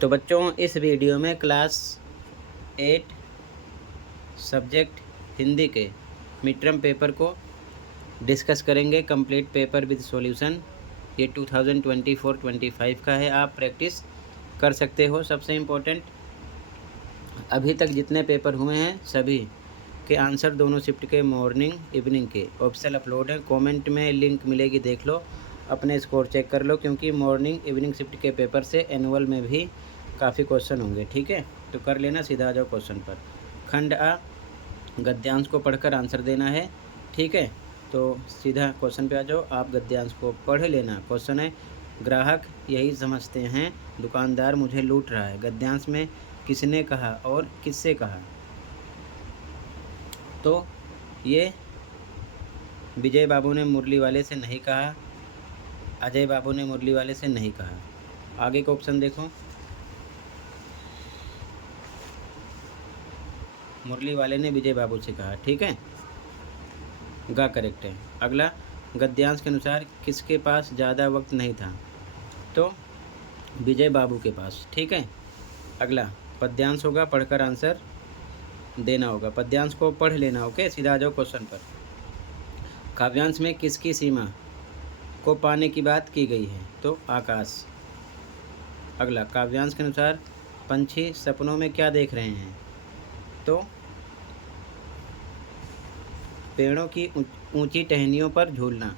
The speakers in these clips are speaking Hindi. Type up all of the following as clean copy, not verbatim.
तो बच्चों इस वीडियो में क्लास 8 सब्जेक्ट हिंदी के मिड टर्म पेपर को डिस्कस करेंगे। Complete paper with solution. ये 2024-25 का है, आप प्रैक्टिस कर सकते हो। सबसे इम्पोर्टेंट, अभी तक जितने पेपर हुए हैं सभी के आंसर दोनों शिफ्ट के मॉर्निंग इवनिंग के ऑफिशियल अपलोड है। कमेंट में लिंक मिलेगी, देख लो, अपने स्कोर चेक कर लो, क्योंकि मॉर्निंग इवनिंग शिफ्ट के पेपर से एनुअल में भी काफ़ी क्वेश्चन होंगे। ठीक है, तो कर लेना। सीधा आ जाओ क्वेश्चन पर। खंड आ गद्यांश को पढ़कर आंसर देना है। ठीक है, तो सीधा क्वेश्चन पे आ जाओ। आप गद्यांश को पढ़ लेना। क्वेश्चन है, ग्राहक यही समझते हैं दुकानदार मुझे लूट रहा है। गद्यांश में किसने कहा और किससे कहा? तो ये विजय बाबू ने मुरली वाले से नहीं कहा, अजय बाबू ने मुरली वाले से नहीं कहा। आगे का ऑप्शन देखो, मुरली वाले ने विजय बाबू से कहा। ठीक है, गा करेक्ट है। अगला, गद्यांश के अनुसार किसके पास ज़्यादा वक्त नहीं था? तो विजय बाबू के पास। ठीक है। अगला, पद्यांश होगा, पढ़कर आंसर देना होगा। पद्यांश को पढ़ लेना। ओके, सीधा आ जाओ क्वेश्चन पर। काव्यांश में किसकी सीमा को पाने की बात की गई है? तो आकाश। अगला, काव्यांश के अनुसार पंछी सपनों में क्या देख रहे हैं? तो पेड़ों की ऊंची टहनियों पर झूलना।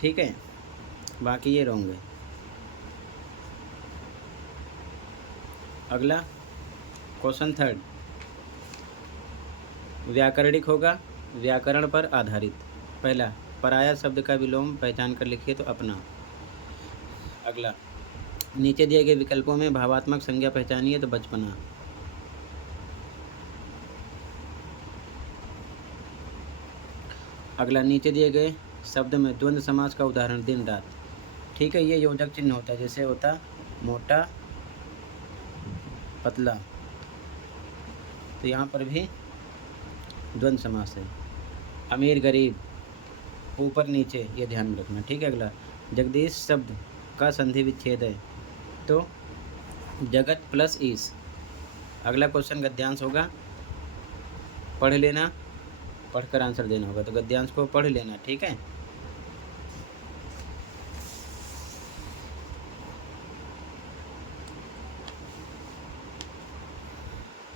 ठीक है, बाकी ये रॉन्ग है। अगला क्वेश्चन थर्ड, व्याकरणिक होगा, व्याकरण पर आधारित। पहला, पराया शब्द का विलोम पहचान कर लिखिए, तो अपना। अगला, नीचे दिए गए विकल्पों में भावात्मक संज्ञा पहचानिए, तो बचपना। अगला, नीचे दिए गए शब्द में द्वंद्व समास का उदाहरण दिन रात। ठीक है, ये योजक चिन्ह होता है, जैसे होता मोटा पतला, तो यहाँ पर भी द्वंद्व समास है। अमीर गरीब, ऊपर नीचे, ये ध्यान में रखना। ठीक है। अगला, जगदीश शब्द का संधि विच्छेद है, तो जगत प्लस ईश। अगला क्वेश्चन गद्यांश होगा, पढ़ लेना, पढ़कर आंसर देना होगा। तो गद्यांश को पढ़ लेना। ठीक है।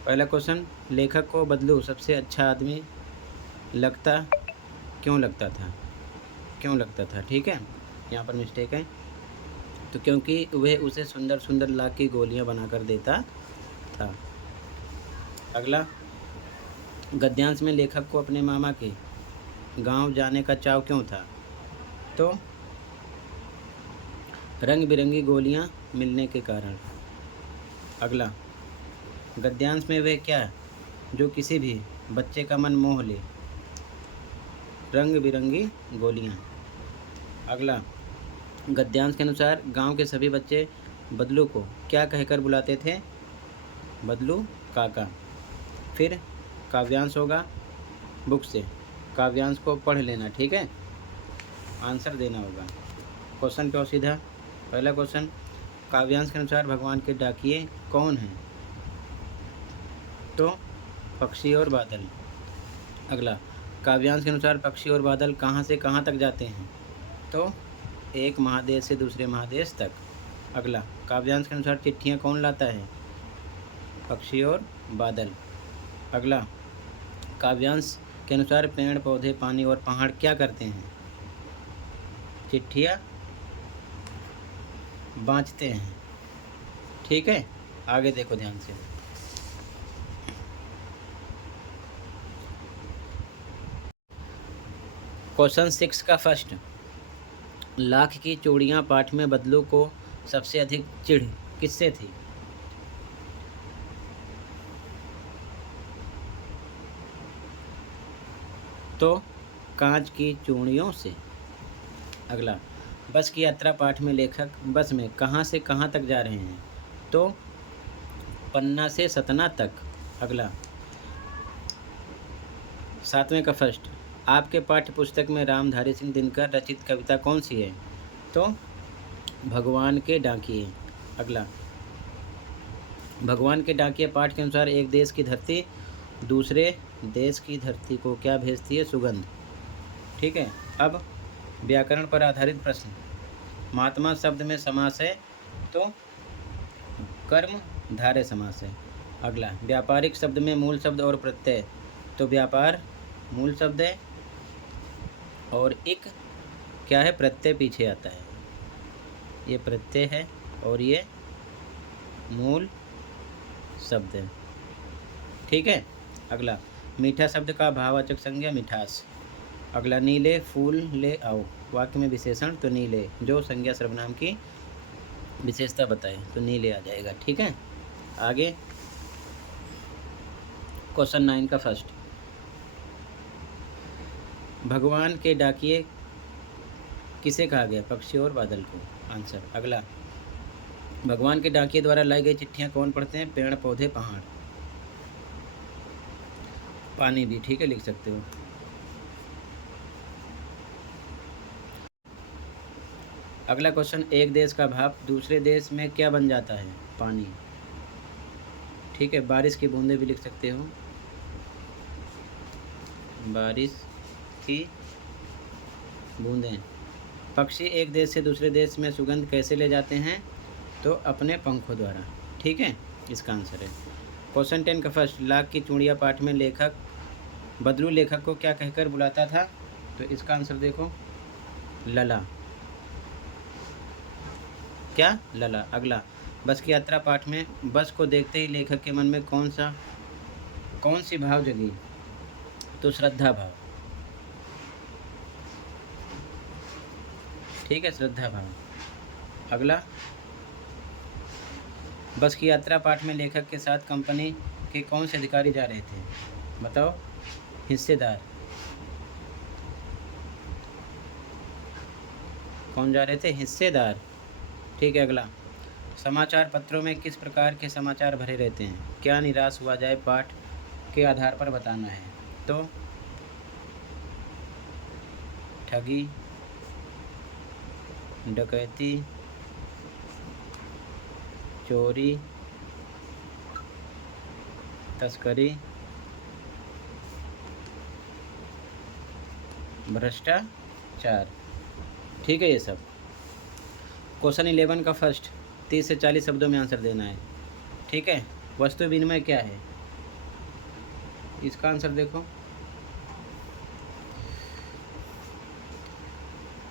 पहला क्वेश्चन, लेखक को बदलू सबसे अच्छा आदमी लगता क्यों लगता था? क्यों लगता था? ठीक है, यहाँ पर मिस्टेक है। तो क्योंकि वह उसे सुंदर सुंदर लाख की गोलियां बनाकर देता था। अगला, गद्यांश में लेखक को अपने मामा के गांव जाने का चाव क्यों था? तो रंग बिरंगी गोलियां मिलने के कारण। अगला, गद्यांश में वह क्या जो किसी भी बच्चे का मन मोह ले? रंग बिरंगी गोलियां। अगला, गद्यांश के अनुसार गांव के सभी बच्चे बदलू को क्या कहकर बुलाते थे? बदलू काका। फिर काव्यांश होगा, बुक से काव्यांश को पढ़ लेना। ठीक है, आंसर देना होगा। क्वेश्चन पे सीधा। पहला क्वेश्चन, काव्यांश के अनुसार भगवान के डाकिये कौन हैं? तो पक्षी और बादल। अगला, काव्यांश के अनुसार पक्षी और बादल कहाँ से कहाँ तक जाते हैं? तो एक महादेश से दूसरे महादेश तक। अगला, काव्यांश के अनुसार चिट्ठियाँ कौन लाता है? पक्षी और बादल। अगला, काव्यांश के अनुसार पेड़ पौधे पानी और पहाड़ क्या करते हैं? चिट्ठियाँ बाँचते हैं। ठीक है, आगे देखो ध्यान से। क्वेश्चन 6 का फर्स्ट, लाख की चूड़ियाँ पाठ में बदलू को सबसे अधिक चिढ़ किससे थी? तो कांच की चूड़ियों से। अगला, बस की यात्रा पाठ में लेखक बस में कहाँ से कहाँ तक जा रहे हैं? तो पन्ना से सतना तक। अगला, 7वें का फर्स्ट, आपके पाठ्य पुस्तक में रामधारी सिंह दिनकर रचित कविता कौन सी है? तो भगवान के डाकिये। अगला, भगवान के डाकिया पाठ के अनुसार एक देश की धरती दूसरे देश की धरती को क्या भेजती है? सुगंध। ठीक है। अब व्याकरण पर आधारित प्रश्न। महात्मा शब्द में समास है तो कर्म धारय समास है। अगला, व्यापारिक शब्द में मूल शब्द और प्रत्यय, तो व्यापार मूल शब्द है और इक क्या है? प्रत्यय पीछे आता है। ये प्रत्यय है और ये मूल शब्द है। ठीक है। अगला, मीठा शब्द का भाववाचक संज्ञा मिठास। अगला, नीले फूल ले आओ, वाक्य में विशेषण तो नीले, जो संज्ञा सर्वनाम की विशेषता बताए तो नीले आ जाएगा। ठीक है। आगे क्वेश्चन 9 का फर्स्ट, भगवान के डाकिए किसे कहा गया? पक्षी और बादल को। आंसर। अगला, भगवान के डाकिए द्वारा लाई गई चिट्ठियां कौन पढ़ते हैं? पेड़ पौधे पहाड़ पानी भी। ठीक है, लिख सकते हो। अगला क्वेश्चन, एक देश का भाप दूसरे देश में क्या बन जाता है? पानी। ठीक है, बारिश की बूंदें भी लिख सकते हो, बारिश की बूंदें। पक्षी एक देश से दूसरे देश में सुगंध कैसे ले जाते हैं? तो अपने पंखों द्वारा। ठीक है, इसका आंसर है। क्वेश्चन 10 का फर्स्ट, लाख की चूड़िया पाठ में लेखक बदलू लेखक को क्या कहकर बुलाता था? तो इसका आंसर देखो, लला। क्या? लला। अगला, बस की यात्रा पाठ में बस को देखते ही लेखक के मन में कौन सी भाव जगी? तो श्रद्धा भाव। ठीक है, श्रद्धा भाव। अगला, बस की यात्रा पाठ में लेखक के साथ कंपनी के कौन से अधिकारी जा रहे थे? बताओ। हिस्सेदार। कौन जा रहे थे? हिस्सेदार। ठीक है। अगला, समाचार पत्रों में किस प्रकार के समाचार भरे रहते हैं? क्या निराश हुआ जाए पाठ के आधार पर बताना है। तो ठगी, डकैती, चोरी, तस्करी, भ्रष्टाचार। ठीक है, ये सब। क्वेश्चन 11 का फर्स्ट, 30 से 40 शब्दों में आंसर देना है। ठीक है। वस्तु विनिमय क्या है? इसका आंसर देखो,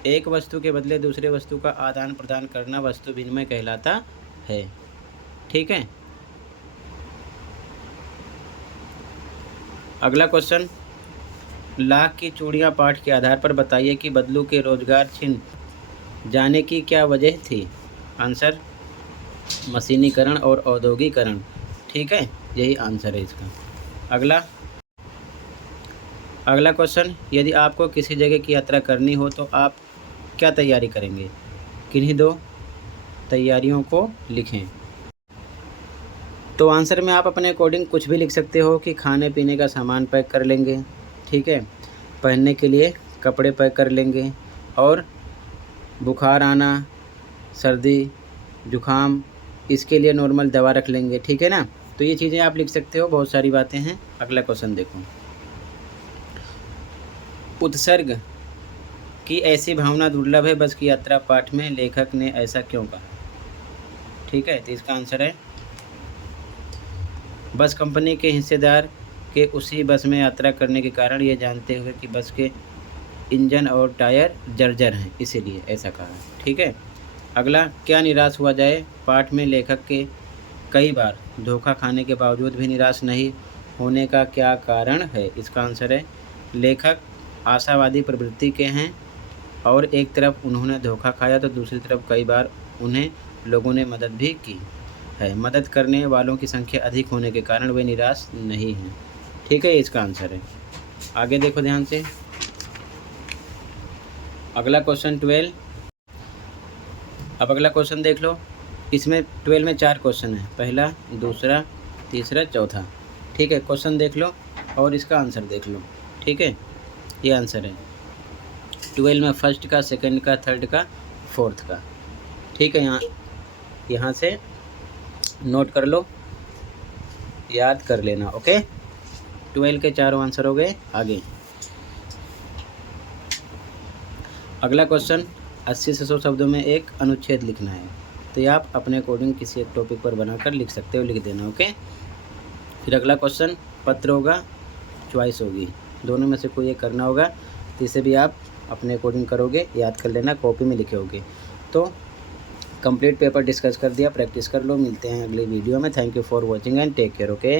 एक वस्तु के बदले दूसरे वस्तु का आदान प्रदान करना वस्तु विनिमय कहलाता है। ठीक है। अगला क्वेश्चन, लाख की चूड़ियां पाठ के आधार पर बताइए कि बदलू के रोजगार छिन जाने की क्या वजह थी? आंसर, मशीनीकरण और औद्योगिकरण। ठीक है, यही आंसर है इसका। अगला क्वेश्चन, यदि आपको किसी जगह की यात्रा करनी हो तो आप क्या तैयारी करेंगे? किन्हीं दो तैयारियों को लिखें। तो आंसर में आप अपने अकॉर्डिंग कुछ भी लिख सकते हो कि खाने पीने का सामान पैक कर लेंगे। ठीक है, पहनने के लिए कपड़े पैक कर लेंगे, और बुखार आना, सर्दी जुखाम, इसके लिए नॉर्मल दवा रख लेंगे। ठीक है ना, तो ये चीज़ें आप लिख सकते हो, बहुत सारी बातें हैं। अगला क्वेश्चन देखो, उत्सर्ग की ऐसी भावना दुर्लभ है बस की यात्रा पाठ में, लेखक ने ऐसा क्यों कहा? ठीक है, तो इसका आंसर है, बस कंपनी के हिस्सेदार के उसी बस में यात्रा करने के कारण ये जानते हुए कि बस के इंजन और टायर जर्जर हैं, इसीलिए ऐसा कहा है। ठीक है। अगला, क्या निराश हुआ जाए पाठ में लेखक के कई बार धोखा खाने के बावजूद भी निराश नहीं होने का क्या कारण है? इसका आंसर है, लेखक आशावादी प्रवृत्ति के हैं और एक तरफ उन्होंने धोखा खाया तो दूसरी तरफ कई बार उन्हें लोगों ने मदद भी की है। मदद करने वालों की संख्या अधिक होने के कारण वे निराश नहीं हैं। ठीक है, इसका आंसर है। आगे देखो ध्यान से, अगला क्वेश्चन 12। अब अगला क्वेश्चन देख लो, इसमें 12 में 4 क्वेश्चन है, पहला, दूसरा, तीसरा, चौथा। ठीक है, क्वेश्चन देख लो और इसका आंसर देख लो। ठीक है, ये आंसर है 12 में फर्स्ट का, सेकंड का, थर्ड का, फोर्थ का। ठीक है, यहाँ से नोट कर लो याद कर लेना। ओके, 12 के 4 आंसर हो गए। आगे अगला क्वेश्चन, 80 से 100 शब्दों में एक अनुच्छेद लिखना है। तो ये आप अपने अकॉर्डिंग किसी एक टॉपिक पर बनाकर लिख सकते हो, लिख देना। ओके, फिर अगला क्वेश्चन, पत्र होगा, चॉइस होगी, दोनों में से कोई एक करना होगा। तो इसे भी आप अपने अकॉर्डिंग करोगे, याद कर लेना, कॉपी में लिखे होगे। तो कंप्लीट पेपर डिस्कस कर दिया, प्रैक्टिस कर लो। मिलते हैं अगली वीडियो में। Thank you for watching and take care. Okay.